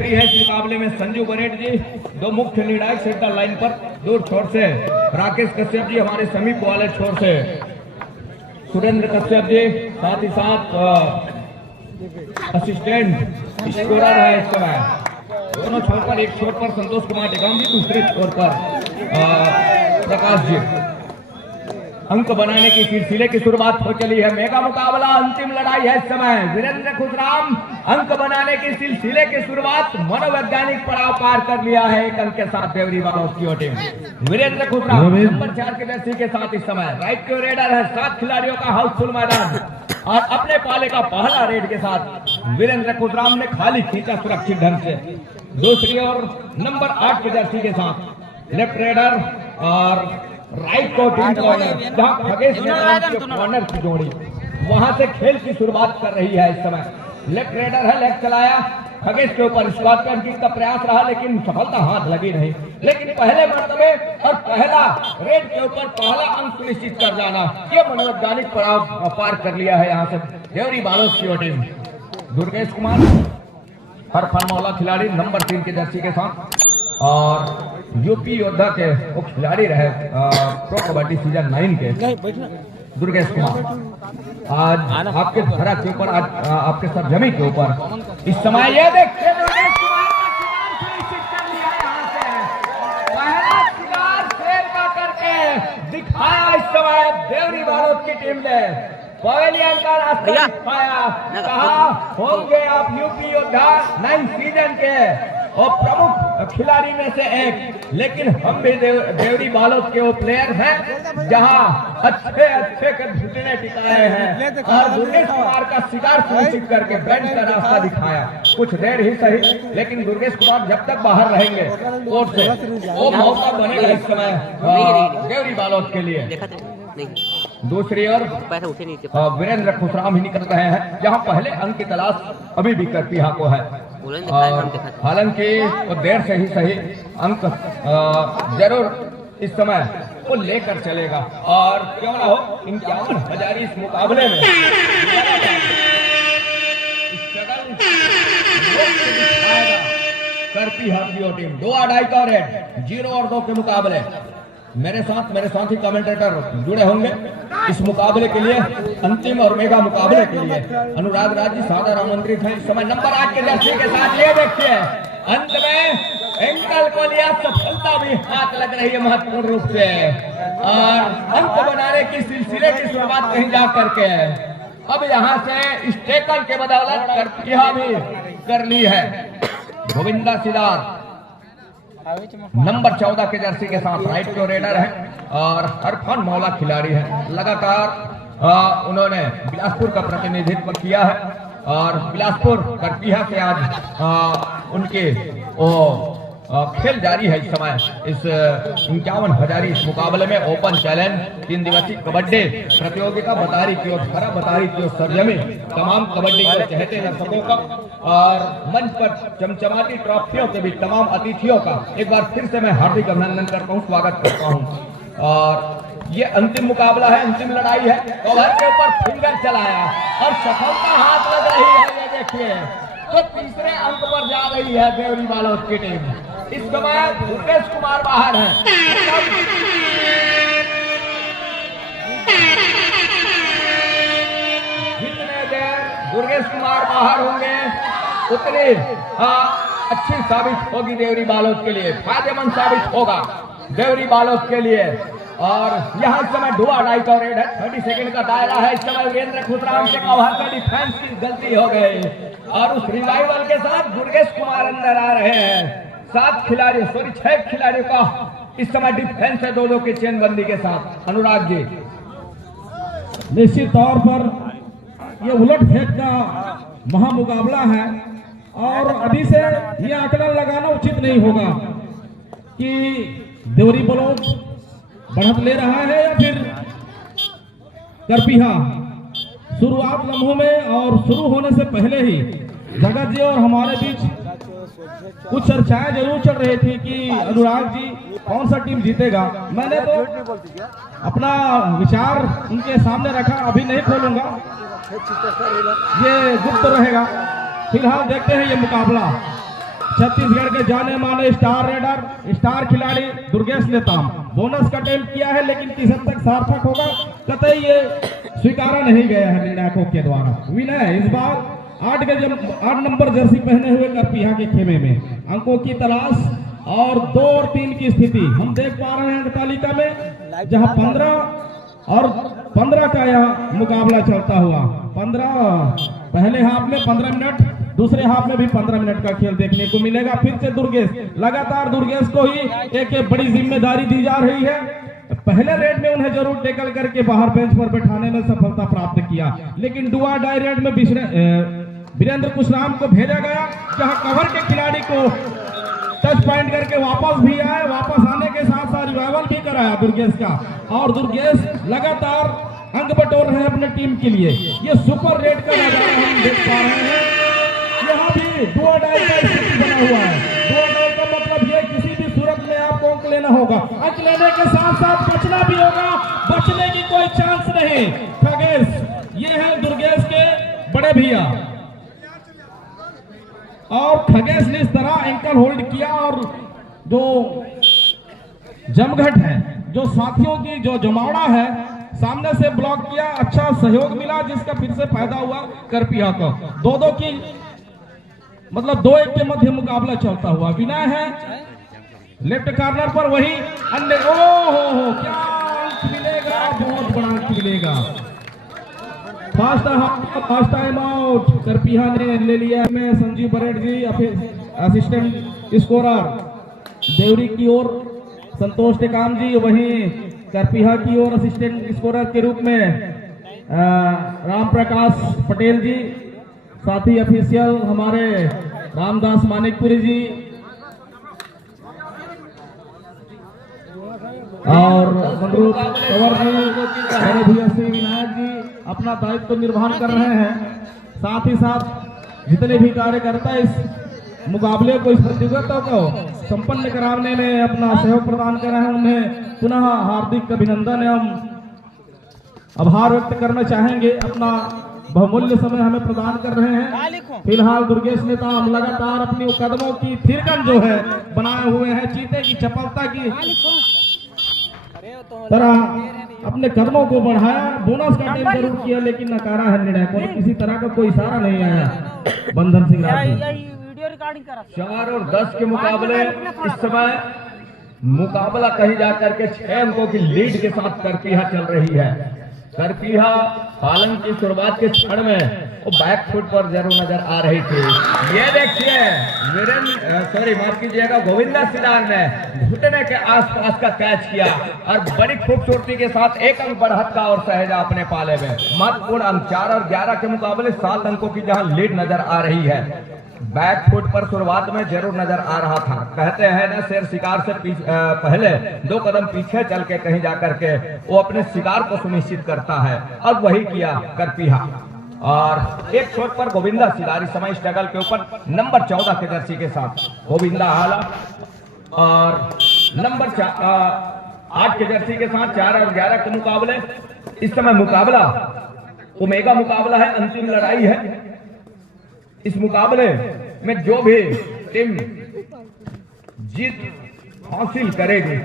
है इस मुकाबले में संजू बरेट जी, दो मुख्य निर्णायक सेंटर लाइन पर, दूर छोर से राकेश कश्यप जी, हमारे समीप वाले छोर से सुरेंद्र कश्यप जी, साथ ही साथ असिस्टेंट स्कोरर है इस समय। दोनों छोर पर, एक छोर पर संतोष कुमार टेकाम जी, दूसरे छोर पर प्रकाश जी। अंक बनाने की सिलसिले की शुरुआत हो चली है। मेगा मुकाबला, अंतिम लड़ाई है इस समय। वीरेंद्र खुशराम अंक बनाने की सिलसिले की शुरुआत, मनोवैज्ञानिक पड़ाव पार कर लिया है एक अंक के साथ देवरी बालोद की टीम। वीरेंद्र खुशराम नंबर 4 के जर्सी के साथ इस समय राइट के रेडर है। 7 खिलाड़ियों का हाउसफुल मैदान और अपने पाले का पहला रेड के साथ वीरेंद्र खुशराम ने खाली खींचा सुरक्षित ढंग से। दूसरी ओर नंबर 8 के जर्सी के साथ लेफ्ट रेडर और राइट को टीम कॉर्नर, जहां खगेश ने कॉर्नर की जोड़ी, वहां से खेल की शुरुआत कर रही है इस समय। लेफ्ट रेडर है, लेफ्ट चलाया, खगेश के ऊपर स्क्वाड पैंटिंग का प्रयास रहा लेकिन सफलता हाथ लगी नहीं। लेकिन पहले मर्तबे और पहला रेड के ऊपर पहला अंक सुनिश्चित कर जाना, ये मनोवैज्ञानिक पड़ाव पार कर लिया है यहाँ से देवरी बालोद की टीम। दुर्गेश कुमार हर फनमौला खिलाड़ी नंबर 3 के जर्सी के साथ और यूपी योद्धा के वो खिलाड़ी रहे प्रो कबड्डी सीजन 9 के दुर्गेश कुमार, आज आपके धरा के ऊपर, आज आपके सरजमी के ऊपर इस समय ये देखिए दुर्गेश कुमार का शिकार सुनिश्चित कर लिया यहाँ से। पहला शिकार शेर का करके दिखाया इस समय देवरी बालोद की टीम ने। पवेलियन का रास्ता दिखाया, कहा होंगे आप यूपी योद्धा 9 सीजन के और प्रमुख खिलाड़ी में से एक, लेकिन हम भी देवरी बालोद के वो प्लेयर हैं जहां अच्छे के घुटने टिकाए हैं और दुर्गेश कुमार का शिकार सुनिश्चित करके बेंच का रास्ता दिखाया। कुछ देर ही सही, लेकिन दुर्गेश कुमार जब तक बाहर रहेंगे कोर्ट से वो मौका बनेगा इस समय देवरी बालोद के लिए। दूसरी ओर वीरेंद्र खुशराम ही निकल रहे हैं, जहां पहले अंक की तलाश अभी भी करपीहा को है। हालांकि वो देर से ही सही अंक जरूर इस समय वो लेकर चलेगा और क्यों ना हो 51,000 इस मुकाबले में करपीहा की टीम। 2-2.5 का रेड, 0 और 2 के मुकाबले। मेरे साथी कमेंटेटर जुड़े होंगे इस मुकाबले के लिए, अंतिम और मेगा मुकाबले के लिए। अनुराग राज जी सादर आमंत्रित हैं इस समय नंबर 8 के जर्सी के साथ। ले देखिए अंत में एंकल को लिया, सफलता भी हाथ लग रही है महत्वपूर्ण रूप से और अंक बनाने की सिलसिले की शुरुआत कहीं जा करके अब यहाँ से स्टेकल के बदौलत करपीहा भी कर ली है। गोविंदा सिदार नंबर 14 के जर्सी के साथ राइट को रेडर है और हरफन मौला खिलाड़ी है। लगातार उन्होंने बिलासपुर का प्रतिनिधित्व किया है और बिलासपुर करपीहा से आज उनके खेल जारी है इस समय। इस 51,000 इस मुकाबले में ओपन चैलेंज 3 दिवसीय कबड्डी प्रतियोगिता बतारी की ओर सरजमी तमाम कबड्डी के चहेते दर्शकों का और मंच पर चमचमाती ट्रॉफियों के भी तमाम अतिथियों का एक बार फिर से मैं हार्दिक अभिनंदन करता हूँ, स्वागत करता हूँ। और ये अंतिम मुकाबला है, अंतिम लड़ाई है। कवर के ऊपर फिंगर चलाया और सफलता हाथ लग रही है। ये देखिए तो तीसरे अंक पर जा रही है देवरी बालोद की टीम। इस समय दुर्गेश कुमार बाहर है। जितने देर दुर्गेश कुमार बाहर होंगे उतनी अच्छी साबित होगी देवरी बालोद के लिए, फायदेमंद साबित होगा देवरी बालोद के लिए। और यहाँ इस समय 2-2.5 का रेड है, 30 सेकंड का दायरा है। इस समय वीरेंद्र खुशराम से कवर का डिफेंस की गलती हो गई और उस रिवाइवल के साथ दुर्गेश कुमार अंदर आ रहे हैं। 6 खिलाड़ियों का इस समय डिफेंस है 2-2 की चेनबंदी के साथ। अनुराग जी, निश्चित तौर पर ये उलट फेंक का महामुकाबला है और अभी से यह आंकड़ा लगाना उचित नहीं होगा कि देवरी बालोद बढ़त ले रहा है या फिर करपीहा। शुरुआत लम्हों में और शुरू होने से पहले ही जगत जी और हमारे बीच कुछ चर्चाएं जरूर चल रही थी कि अनुराग जी कौन सा टीम जीतेगा। मैंने तो अपना विचार उनके सामने रखा, अभी नहीं खोलूंगा, ये गुप्त रहेगा। फिलहाल देखते हैं ये मुकाबला छत्तीसगढ़ के जाने माने स्टार रेडर, स्टार खिलाड़ी दुर्गेश नेताम बोनस का अटेम्प्ट किया है, लेकिन किस हद तक सार्थक होगा कतई ये स्वीकारा नहीं गया है निर्णायकों के द्वारा। विनय इस बार 8 नंबर जर्सी पहने हुए करपीहा के खेमे में अंकों की तलाश और 2 और 3 की स्थिति हम देख पा रहे हैं अंक तालिका में, जहां 15 का यह मुकाबला चलता हुआ। 15 पहले हाफ में 15 मिनट, दूसरे हाफ में भी 15 मिनट का खेल देखने को मिलेगा। फिर से दुर्गेश, लगातार दुर्गेश को ही एक बड़ी जिम्मेदारी दी जा रही है। पहले रेड में उन्हें जरूर टेकल करके बाहर बेंच पर बैठाने में सफलता प्राप्त किया, लेकिन डुआ डाई रेड में वीरेंद्र कुशराम को भेजा गया, जहां कवर के खिलाड़ी को टच पॉइंट करके वापस भी आए, वापस आने के साथ साथ रिवाइवल भी कराया दुर्गेश का, और दुर्गेश लगातार अंक बटोर रहे हैं अपने टीम के लिए। ये सुपर रेड का नजारा हम देख पा रहे हैं। यहाँ भी डुआ डाई का स्थिति बना हुआ है। डुआ डाई का मतलब ये किसी भी सूरत में आपको अंक लेना होगा, अंक लेने के साथ साथ बचना भी होगा, बचने की कोई चांस नहीं। खगेश ये है दुर्गेश के बड़े भैया, और खगेश ने इस तरह एंकल होल्ड किया और जो जमघट है, जो साथियों की जो जमावड़ा है, सामने से ब्लॉक किया, अच्छा सहयोग मिला, जिसका फिर से फायदा हुआ करपीहा को। 2-2 की मतलब 2-1 के मध्य मुकाबला चलता हुआ। विनय है लेफ्ट कॉर्नर पर, वही अन्य हो क्या अंक मिलेगा, बहुत बड़ा अंक मिलेगा। फास्ट टाइम आउट करपीहा ने ले लिया में संजीव बरेट जी असिस्टेंट स्कोरर, देवरी की ओर संतोष टेकाम जी, वहीं करपीहा की ओर असिस्टेंट स्कोरर के रूप में राम प्रकाश पटेल जी, साथ ही ऑफिशियल हमारे रामदास मानिकपुरी जी और मनरूप कंवर जी, विनायक जी अपना दायित्व तो निर्वहन कर रहे हैं। साथ ही साथ जितने भी कार्यकर्ता इस मुकाबले को, इस प्रतियोगिता को संपन्न कराने में अपना सहयोग प्रदान कर रहे हैं, उन्हें पुनः हार्दिक अभिनंदन एवं आभार व्यक्त करना चाहेंगे। अपना बहुमूल्य समय हमें प्रदान कर रहे हैं। फिलहाल दुर्गेश नेताम लगातार अपनी कदमों की थिरकन जो है बनाए हुए हैं, चीते की चपलता की तरह अपने कदमों को बढ़ाया। बोनस का टेम जरूर किया, लेकिन नकारा है निर्णायकों ने, किसी तरह का कोई इशारा नहीं आया। बंधन सिंह राठी 4 और 10 के मुकाबले इस समय मुकाबला कहीं जाकर के 6 अंकों की लीड के साथ करपीहा चल रही है। करपीहा पालन की शुरुआत के क्षण में वो बैक फुट पर जरूर नजर आ रही थी। ये देखिए माफ कीजिएगा, गोविंदा सिदार ने घुटने के आसपास का कैच किया और बड़ी खूबसूरती के साथ 1 अंक बढ़त का और सहेजा अपने पाले में। महत्वपूर्ण अंक 4 और 11 के मुकाबले 7 अंकों की जहां लीड नजर आ रही है। बैक फुट पर शुरुआत में जरूर नजर आ रहा था। कहते हैं ना, शेर शिकार से पहले 2 कदम पीछे चल के कहीं जाकर के वो अपने शिकार को सुनिश्चित करता है, और वही किया करपीहा। और एक छोट पर गोविंदा सिदार समय स्ट्रगल के ऊपर नंबर 14 के जर्सी के साथ गोविंदा हाला, और नंबर 8 के जर्सी के साथ 4 और 11 के मुकाबले इस समय मुकाबला ओमेगा मुकाबला है, अंतिम लड़ाई है। इस मुकाबले में जो भी टीम जीत हासिल करेगी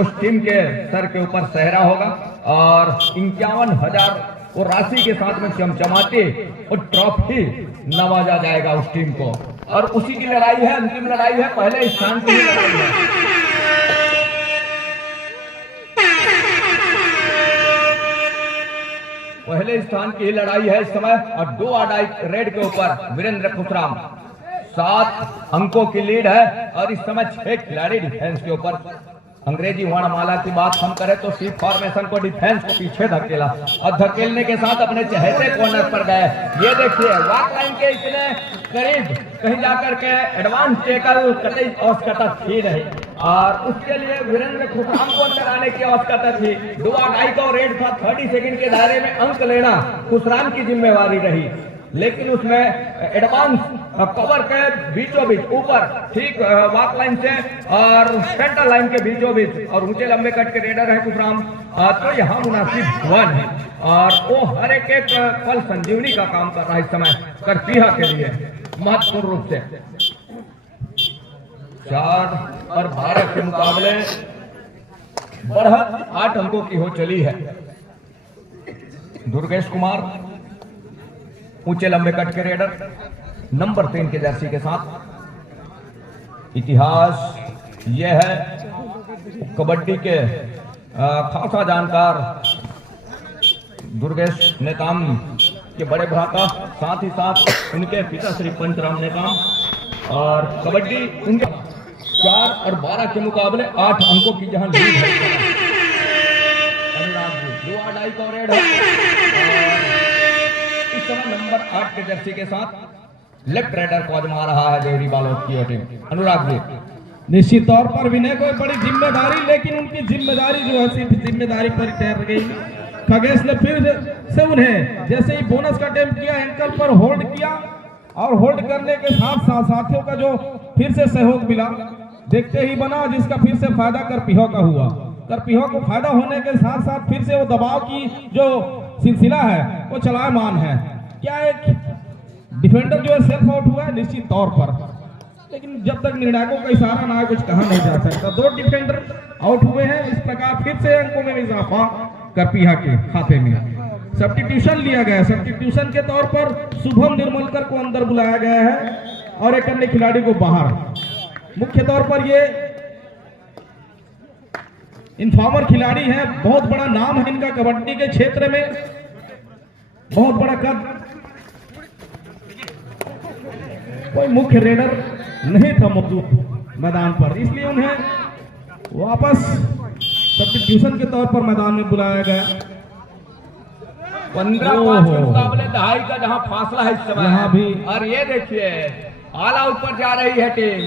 उस टीम के सर के ऊपर सहरा होगा, और 51,000 वो राशि के साथ में चमचमाते और ट्रॉफी नवाजा जाएगा उस टीम को। और उसी की लड़ाई है, अंतिम लड़ाई है, पहले स्थान की लड़ाई है। पहले स्थान की लड़ाई है इस समय, और 2 आडाई रेड के ऊपर वीरेंद्र कुशराम 7 अंकों की लीड है, और इस समय 6 खिलाड़ी डिफेंस के ऊपर। अंग्रेजी वर्णमाला की बात हम करें तो सी फॉर्मेशन को डिफेंस को पीछे धकेला, और धकेलने के साथ अपने चहेते कॉर्नर पर गए। ये देखिए वॉक लाइन के इतने करीब कहीं जाकर के एडवांस टेकल कतई आवश्यकता थी नहीं, और उसके लिए वीरेंद्र कुशराम को अंदर आने की आवश्यकता थी। 2 आडाई का रेड था, 30 सेकंड के दायरे में अंक लेना कुशराम की जिम्मेवारी रही, लेकिन उसमें एडवांस कवर के बीचों बीच ऊपर ठीक वॉक लाइन से और सेंटर लाइन के बीचों बीच, और ऊंचे लंबे कट के रेडर है कुशराम, तो यहाँ मुनासिब वन है, और वो हर एक पल संजीवनी का काम कर रहा है इस समय करपीहा के लिए महत्वपूर्ण रूप से। 4 और 12 के मुकाबले बढ़त 8 अंकों की हो चली है। दुर्गेश कुमार ऊंचे लंबे कट के रेडर नंबर 3 के जर्सी के साथ। इतिहास यह है कबड्डी के खासा जानकार दुर्गेश नेताम के बड़े भ्राता, साथ ही साथ उनके पिता श्री पंचराम नेताम। और कबड्डी उनके 4 और 12 के मुकाबले 8 अंकों की जहां लीड है। अनुराग जी दो आडाई का रेड है और इस समय नंबर 8 के जर्सी के साथ लेफ्ट रेडर को आजमा रहा है देवरी बालोद की टीम। अनुराग जी निश्चित तौर पर विनय को बड़ी जिम्मेदारी, लेकिन उनकी जिम्मेदारी जो है सिर्फ जिम्मेदारी पर ठहर गई। खगेश ने फिर से उन्हें जैसे ही बोनस का अटेम्प्ट किया, एंकल पर होल्ड किया और होल्ड करने के साथ साथ साथियों का जो फिर से सहयोग मिला देखते ही बना, जिसका फिर से फायदा करपीहो का हुआ। करपीहो को फायदा होने के साथ साथ फिर से वो दबाव की जो सिलसिला है वो चलायमान है। क्या एक डिफेंडर जो है सेल्फ आउट हुआ है निश्चित तौर पर, लेकिन जब तक निर्णायकों का इशारा ना कुछ कहा नहीं जा सकता। 2 डिफेंडर आउट हुए हैं। इस प्रकार फिर से अंकों में इजाफा करपीहा के खाते में। सब्स्टिट्यूशन लिया गया है। सब्स्टिट्यूशन के तौर पर शुभम निर्मलकर को अंदर बुलाया गया है और एक अन्य खिलाड़ी को बाहर। मुख्य तौर पर ये इन्फॉर्मर खिलाड़ी है, बहुत बड़ा नाम है इनका कबड्डी के क्षेत्र में, बहुत बड़ा कद। कोई मुख्य रेडर नहीं था मौजूद मैदान पर, इसलिए उन्हें वापस सब्स्टिट्यूशन के तौर पर मैदान में बुलाया गया। 15-5 के मुकाबले 2.5 का जहां फासला है इस समय यहाँ भी। और ये देखिए ऑल आउट पर जा रही है टीम।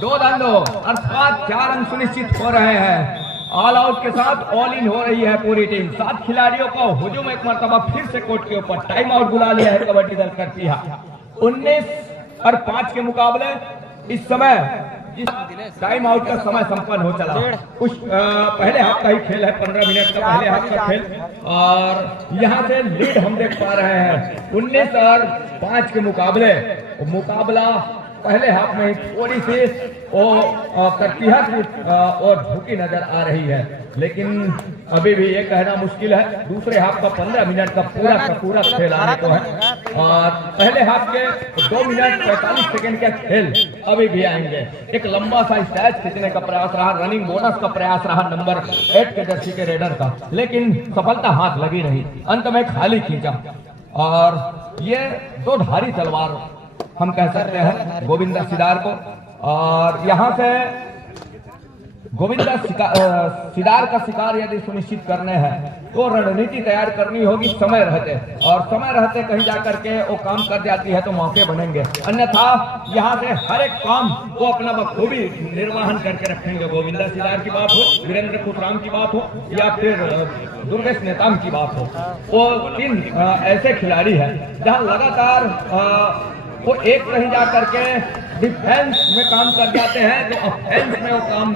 2-2 अर्थात 4 अंक सुनिश्चित हो रहे हैं। ऑल आउट के साथ ऑल इन हो रही है पूरी टीम। 7 खिलाड़ियों का हुजूम एक मरतबा फिर से कोर्ट के ऊपर। टाइम आउट बुला लिया है कबड्डी दल करपीहा। 19 और 5 के मुकाबले इस समय जिस टाइम आउट का समय संपन्न हो चला। कुछ पहले हाफ का ही खेल है, 15 मिनट का पहले हाफ का खेल, और यहाँ से लीड हम देख पा रहे हैं 19 और 5 के मुकाबले। मुकाबला पहले हाफ में थोड़ी सी करपीहा की और झुकी नजर आ रही है, लेकिन अभी भी ये कहना मुश्किल है। दूसरे हाफ का 15 मिनट का पूरा खेल आने को है और पहले हाफ के 2 मिनट 45 सेकंड के खेल अभी भी आएंगे। एक लंबा सा स्टैच खींचने का प्रयास रहा, रनिंग बोनस का प्रयास रहा नंबर 8 के जर्सी के रेडर का, लेकिन सफलता हाथ लगी नहीं। अंत में खाली खींचा और ये 2 धारी तलवार हम कह सकते हैं गोविंदा सिदार को। और यहाँ से गोविंदा सिदार का शिकार यदि सुनिश्चित करने हैं तो रणनीति तैयार करनी होगी समय रहते, और समय रहते कहीं जाकर के वो काम कर जाती है तो मौके बनेंगे। अन्यथा यहाँ से हर एक काम वो अपना बखूबी निर्वहन करके रखेंगे। गोविंदा सिदार की बात हो, वीरेंद्र खुसराम की बात हो या फिर दुर्गेश नेताम की बात हो, वो 3 ऐसे खिलाड़ी हैं जहाँ लगातार वो एक कहीं जा करके डिफेंस में काम कर जाते हैं, जो ऑफेंस में वो काम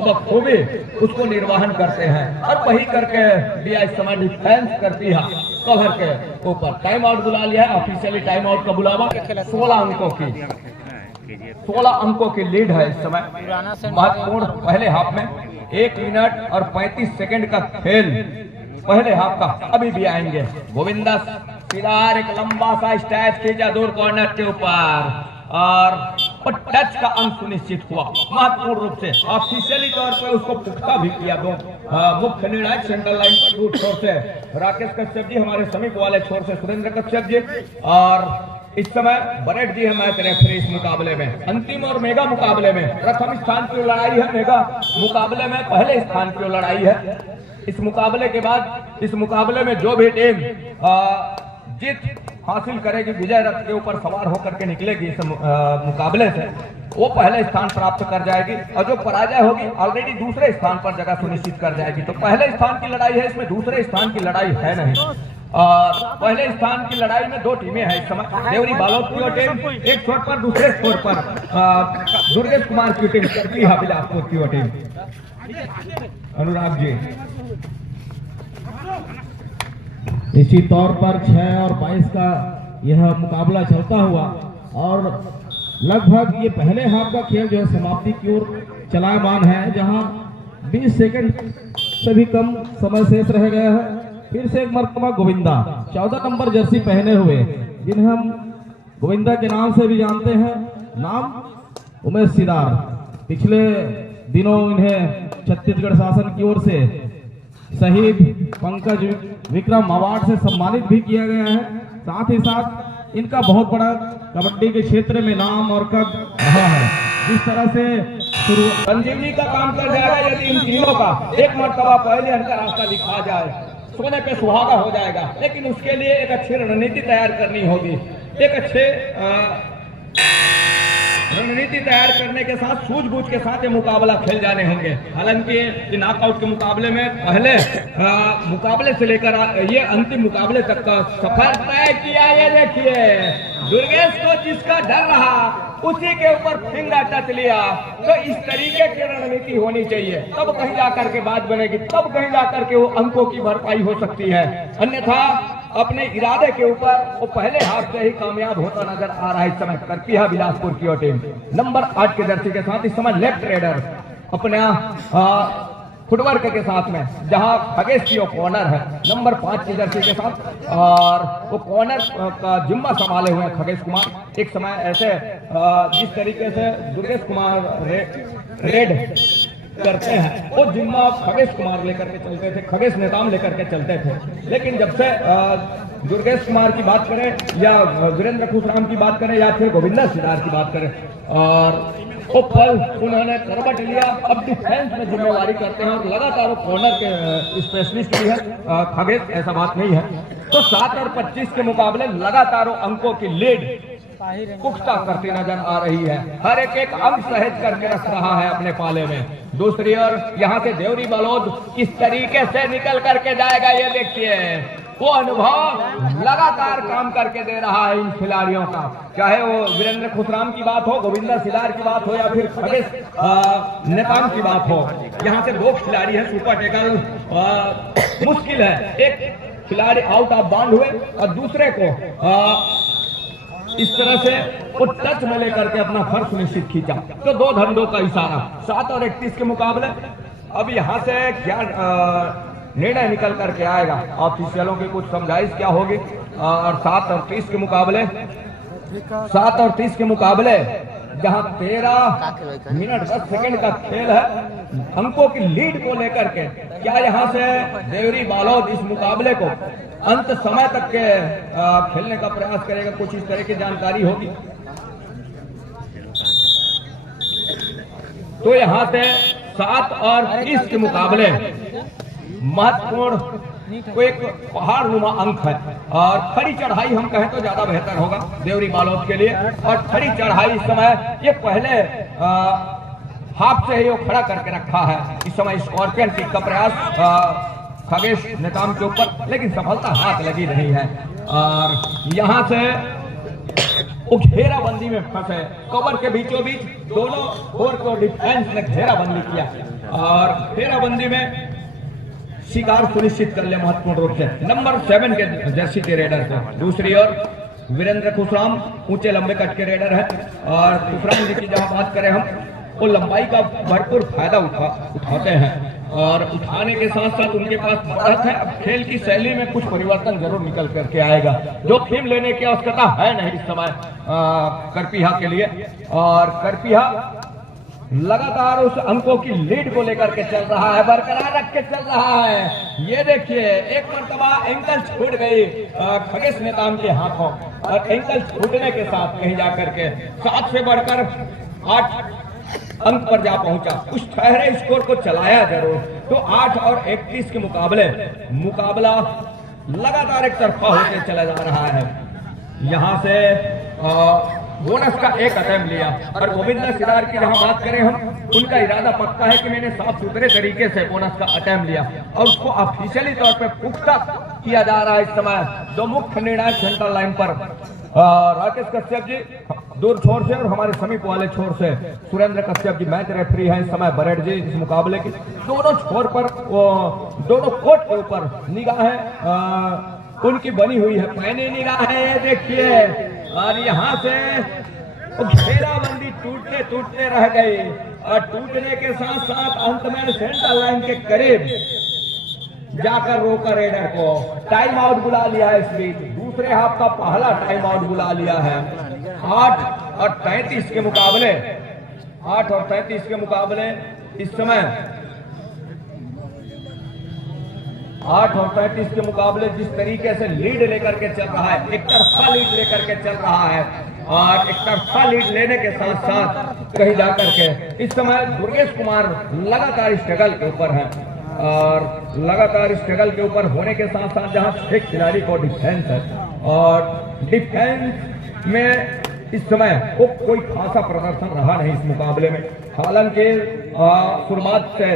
बखूबी उसको निर्वहन करते हैं, और वही करके दिया इस समय डिफेंस करती है कवर के ऊपर। टाइम आउट बुला लिया है ऑफिशियली, टाइम आउट का बुलावा। 16 अंकों की लीड है इस समय। महत्वपूर्ण पहले हाफ में 1 मिनट और 35 सेकंड का खेल पहले हाफ का अभी भी आएंगे। गोविंदा सिदार एक लंबा सा स्टैच खींचा दूर कॉर्नर के ऊपर और टच का अंक सुनिश्चित हुआ। महत्वपूर्ण रूप से ऑफिशियली तौर पर उसको पुख्ता भी किया। 2 मुख्य निर्णायक सेंट्रल लाइन पर दूर छोर से राकेश कश्यप जी, हमारे समीप वाले छोर से सुरेंद्र कश्यप जी, और इस समय बरेट जी है मैच रेफरी इस मुकाबले में। अंतिम और मेगा मुकाबले में प्रथम स्थान की लड़ाई है, मेगा मुकाबले में पहले स्थान की लड़ाई है। इस मुकाबले के बाद इस मुकाबले में जो भी टीम जीत हासिल करेगी, विजय रथ के ऊपर सवार होकर के निकलेगी इस मुकाबले से, वो पहले स्थान प्राप्त कर जाएगी, और जो पराजय होगी ऑलरेडी दूसरे स्थान पर जगह सुनिश्चित कर जाएगी। तो पहले स्थान की लड़ाई है, इसमें दूसरे स्थान की लड़ाई है नहीं। पहले स्थान की लड़ाई में 2 टीमें हैं इस समय। देवरी बालोद की टीम एक छोर पर, दूसरे छोर पर दुर्गेश कुमार की टीम, करपीहा बिलासपुर की टीम। अनुराग जी निश्चित तौर पर 6 और 22 का यह मुकाबला चलता हुआ, और लगभग ये पहले हाफ का खेल जो है समाप्ति की ओर चलायमान है, जहां 20 सेकंड से भी कम समय शेष रह गया है। फिर से एक मरतबा गोविंदा 14 नंबर जर्सी पहने हुए, जिन्हें हम गोविंदा के नाम से भी जानते हैं, नाम उमेश सिदार। पिछले दिनों इन्हें छत्तीसगढ़ शासन की ओर से शहीद पंकज विक्रम अवार्ड से सम्मानित भी किया गया है। साथ ही साथ इनका बहुत बड़ा कबड्डी के क्षेत्र में नाम और कद रहा है। जिस तरह से शुरू संजीवनी का काम कर जाएगा यदि इन तीनों का एक मर्तबा पहले इनका रास्ता दिखा जाए, सोने पे सुहागा हो जाएगा। लेकिन उसके लिए एक अच्छी रणनीति तैयार करनी होगी। एक अच्छे रणनीति तैयार करने के साथ सूझबूझ के साथ ये मुकाबला खेल जाने होंगे। हालांकि नॉकआउट के मुकाबले में पहले मुकाबले से लेकर ये अंतिम मुकाबले तक का सफर तय किया। ये देखिए दुर्गेश को जिसका डर रहा उसी के ऊपर फिंगर टच लिया। तो इस तरीके की रणनीति होनी चाहिए, तब कहीं जाकर के बात बनेगी, तब कहीं जाकर के वो अंकों की भरपाई हो सकती है। अन्यथा अपने इरादे के ऊपर वो पहले हाथ से ही कामयाब होता नजर आ रहा है। इस समय करपिया बिलासपुर की टीम नंबर 8 के जर्सी के साथ इस समय लेफ्ट रेडर अपना फुटवर्क के साथ में, जहां खगेश की कॉर्नर है नंबर 5 की जर्सी के साथ, और वो कॉर्नर का जिम्मा संभाले हुए हैं खगेश कुमार। एक समय ऐसे जिस तरीके से दुर्गेश कुमार रेड करते हैं वो जिम्मा खगेश कुमार लेकर के चलते थे, खगेश नेताम लेकर के चलते थे। लेकिन जब से दुर्गेश कुमार की बात करें या वीरेंद्र खुशराम की बात करें या फिर गोविंदा सिदार की बात करें, और वो पल उन्होंने करवट लिया, अब डिफेंस में जिम्मेवारी करते हैं और लगातार वो कॉर्नर के स्पेशलिस्ट भी है खगेश, ऐसा बात नहीं है। तो 7 और 25 के मुकाबले लगातार अंकों की लीड पुख्ता करती नजर आ रही है। हर एक अंक सहेज करके रख रहा है अपने पाले में। दूसरी ओर यहाँ से देवरी बलौद किस तरीके से निकल करके जाएगा, ये देखिए। वो अनुभव लगातार काम करके दे रहा है इन खिलाड़ियों का, चाहे वो वीरेंद्र खुशराम की बात हो, गोविंदा सिदार की बात हो या फिर खगेश नेताम की बात हो। यहाँ से 2 खिलाड़ी हैं सुपर टेकल मुश्किल है। एक खिलाड़ी आउट ऑफ बाउंड हुए और दूसरे को इस तरह से वो टच में लेकर के अपना फर्श सुनिश्चित खींचा। तो 2 धंधों का इशारा। 7 और 31 के मुकाबले अब यहाँ से क्या निर्णय निकल करके आएगा, ऑफिशियलों की कुछ समझाइश क्या होगी। और 7 और 30 के मुकाबले, 7 और 30 के मुकाबले जहां 13 मिनट 10 सेकंड का खेल है, अंकों की लीड को लेकर के क्या यहां से देवरी बालौद इस मुकाबले को अंत समय तक के खेलने का प्रयास करेगा, कुछ इस तरह की जानकारी होगी। तो यहां से 7 और 30 के मुकाबले महत्वपूर्ण को एक पहाड़ नुमा अंक है, और खड़ी चढ़ाई हम कहें तो ज्यादा बेहतर होगा देवरी बालौद के लिए। और खड़ी चढ़ाई इस समय ये पहले हाफ से ही वो खड़ा करके रखा है। इस समय स्कॉर्पियन किक का प्रयास खगेश नेताम के ऊपर, लेकिन सफलता हाथ लगी रही है। और यहाँ से वो घेराबंदी में फंसे, कवर के बीचों बीच दोनों ओर को डिफेंस ने घेराबंदी किया और घेराबंदी में शिकार सुनिश्चित कर लिया महत्वपूर्ण रूप से नंबर 7 के जर्सी के रेडर को। दूसरी ओर वीरेंद्र खुशराम ऊंचे लंबे कट के रेडर है, और खुशराम जी की जहां बात करें हम, वो लंबाई का भरपूर फायदा उठाते हैं और उठाने के साथ साथ उनके पास बढ़त है। अब खेल की शैली में कुछ परिवर्तन जरूर निकल करके आएगा, जो जोखिम लेने की आवश्यकता है नहीं इस समय करपिया के लिए। और करपिया लगातार उस अंकों की लीड को लेकर के चल रहा है, बरकरार रख के चल रहा है। ये देखिए एक मरतबा एंकल छूट गई खगेश नेताम के हाथों, और एंकल छूटने के साथ कहीं जाकर के 7 से बढ़कर 8 अंक पर जा पहुंचा। उस ठहरे स्कोर को चलाया जरूर। तो 8 और 31 के मुकाबले मुकाबला लगातार एक तरफा होते चला जा रहा है। यहाँ से बोनस का एक अटेम्प्ट लिया, और गोविंदा सिदार की जहां बात करें हम, उनका इरादा पक्का है कि मैंने साफ सुथरे तरीके से बोनस का अटेम्प्ट लिया और उसको ऑफिशियली तौर पे पुख्ता किया जा रहा है। इस समय 2 मुख्य निर्णायक सेंट्रल लाइन पर राकेश कश्यप जी दूर छोर से और हमारे समीप वाले छोर से सुरेंद्र कश्यप जी मैच रेफरी हैं इस समय बरेड जी इस मुकाबले की। दोनों छोर पर दोनों कोर्ट के ऊपर निगाहें उनकी बनी हुई है, पैनी निगाह है, देखिए। और यहाँ से वो घेराबंदी टूटते टूटते रह गई और टूटने के साथ साथ अंत में सेंटर लाइन के करीब जाकर रोका रेडर को। टाइम आउट बुला लिया है। इस बीच दूसरे हाफ का पहला टाइम आउट बुला लिया है। 8 और 33 के मुकाबले 8 और 33 के मुकाबले इस समय 8 और 35 के मुकाबले जिस तरीके से लीड लेकर के चल रहा है, एक तरफा लीड लेकर के चल रहा है और एक तरफा लीड लेने के साथ साथ कहीं जाकर के इस समय दुर्गेश कुमार लगातार स्ट्रगल के ऊपर है और लगातार स्ट्रगल के ऊपर होने के साथ साथ जहां 6 खिलाड़ी को डिफेंस है और डिफेंस में इस समय वो कोई खासा प्रदर्शन रहा नहीं इस मुकाबले में। हालांकि शुरुआत से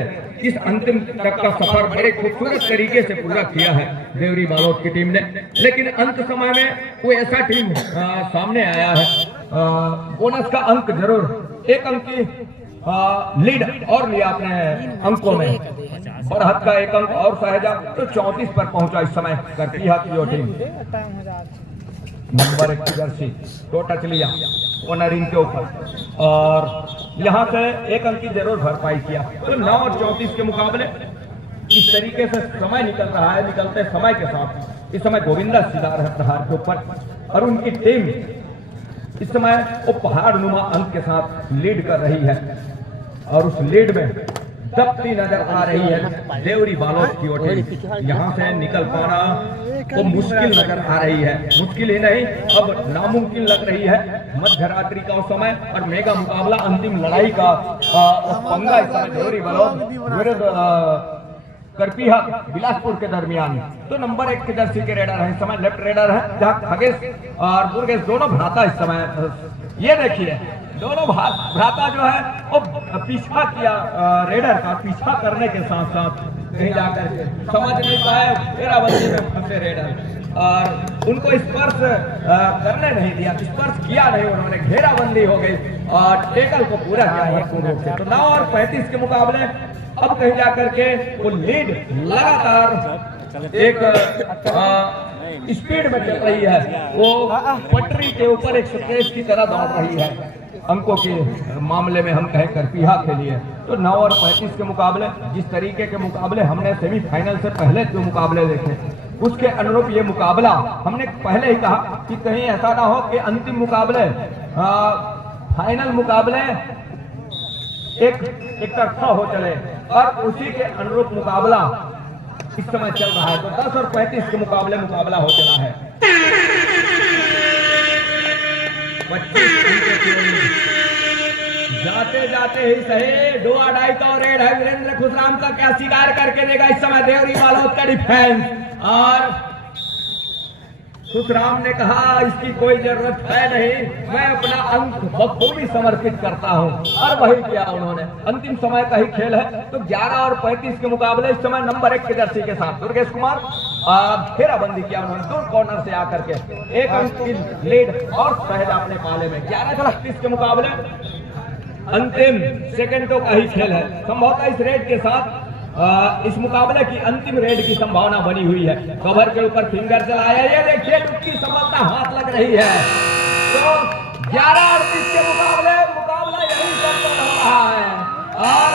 इस अंतिम तक का सफर बड़े खूबसूरत तरीके से पूरा किया है देवरी बालोद की टीम ने, लेकिन अंत समय में कोई ऐसा टीम सामने आया है। बोनस का अंक जरूर 1 अंक की लीड और लिया अपने अंकों में। बरहत का 1 अंक और सहेजा तो 34 पर पहुंचा इस समय करती है की टीम। नंबर 1 की जर्सी तो टच लिया ओनर रिंग के ऊपर और यहां से 1 अंक की जरूर भरपाई किया। तो 9 और 34 के मुकाबले इस तरीके से समय निकल रहा है। निकलते समय के साथ इस समय गोविंदा सीधार है प्रहार के ऊपर और उनकी टीम इस समय वो पहाड़ नुमा अंक के साथ लीड कर रही है और उस लीड में दबती नजर आ रही है देवरी बालोद की ओर। यहाँ से निकल पाना वो मुश्किल नजर आ रही है। मुश्किल ही नहीं अब नामुमकिन लग रही है। मध्य रात्रि का समय और मेगा मुकाबला अंतिम लड़ाई का पंगा इस समय देवरी बालोद करपीहा बिलासपुर के दरमियान। तो नंबर 1 के जर्सी के रेडर है इस समय लेफ्ट रेडर है, जहाँ खगेश और दुर्गेश दोनों भ्राता इस समय। ये देखिए दोनों भ्राता जो है वो पीछा किया रेडर का, पीछा करने के साथ साथ कहीं जाकर समझ नहीं पाए घेराबंदी में फंसे रेडर और उनको स्पर्श करने नहीं दिया, स्पर्श किया नहीं उन्होंने, घेराबंदी हो गई और टेकल को पूरा किया भरपूर रूप से। तो 9 और 35 के मुकाबले अब कहीं जाकर के वो लीड लगातार एक स्पीड में चल रही है। वो पटरी के ऊपर एक एक्सप्रेस की तरह दौड़ रही है अंकों के मामले में हम कहें करपीहा के लिए। तो 9 और 35 के मुकाबले जिस तरीके के मुकाबले हमने सेमीफाइनल से पहले जो मुकाबले देखे उसके अनुरूप ये मुकाबला हमने पहले ही कहा कि कहीं ऐसा ना हो कि अंतिम मुकाबले फाइनल मुकाबले एक तरफा हो चले और उसी के अनुरूप मुकाबला इस समय चल रहा है। तो 10 और 35 के मुकाबले मुकाबला हो चला है। 25 जाते जाते ही सही डो अडाई का रेड है वीरेंद्र खुशराम का क्या शिकार करके देगा इस समय देवरी बालोद का डिफेंस और खुशराम ने कहा इसकी कोई जरूरत है नहीं, मैं अपना अंक बखूबी समर्पित करता हूं और वही किया उन्होंने। अंतिम समय का ही खेल है। तो 11 और 35 के मुकाबले इस समय नंबर 1 के जर्सी के साथ दुर्गेश कुमार घेराबंदी किया उन्होंने दो कॉर्नर से आकर के 1 अंक की लीड और सहज अपने पाले में। 11 और 38 के मुकाबले अंतिम सेकंडों का ही खेल है। संभवतः इस रेड के साथ इस मुकाबले की अंतिम रेड की संभावना बनी हुई है। कवर के ऊपर फिंगर चलाया, ये देखिए उसकी सफलता हाथ लग रही है। तो 11-38 के मुकाबला यही सब चल रहा है और